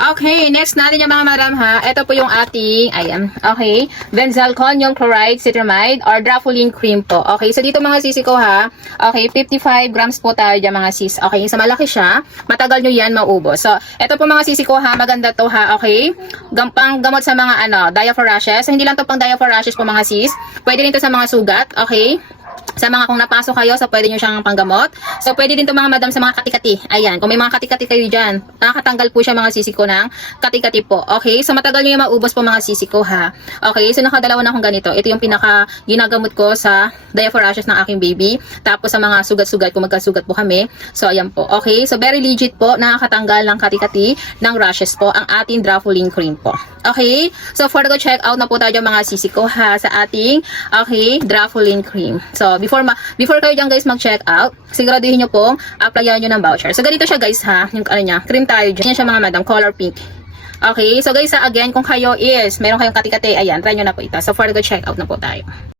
Okay, next natin yung mga madam ha. Ito po yung ating, ayan, okay, benzalconium chloride citramide or drafolene cream po. Okay, so dito mga sisi ko ha. Okay, 55 grams po tayo dyan mga sis. Okay, sa malaki siya, matagal nyo yan maubos. So, ito po mga sisi ko ha, maganda to ha, okay. Gampang gamot sa mga ano, diaphragm rashes. So, hindi lang to pang diaphragm rashes po mga sis. Pwede rin to sa mga sugat, okay sa mga kung napasok kayo, so pwede nyo siyang panggamot. So, pwede din to mga madam sa mga katikati. Ayan, kung may mga katikati kayo dyan, nakakatanggal po siya mga sisiko ng katikati po. Okay, so matagal nyo yung maubos po mga sisiko ha. Okay, so nakadalawa na akong ganito. Ito yung pinaka ginagamot ko sa rashes ng aking baby. Tapos sa mga sugat-sugat, kung magkasugat po kami. So, ayan po. Okay, so very legit po, nakakatanggal ng katikati ng rashes po ang ating Drafolene cream po. Okay, so for go check out na po tayo mga sisiko ha sa ating okay, Drafolene cream. So, before ma before kayo dyan guys mag-check out, siguraduhin nyo pong applyan nyo ng voucher. So, ganito siya guys ha, yung ano niya, cream tayo dyan. Yan siya mga madam, color pink. Okay, so guys again, kung kayo is, meron kayong katikati, ayan, try nyo na po ito. So, for go check out na po tayo.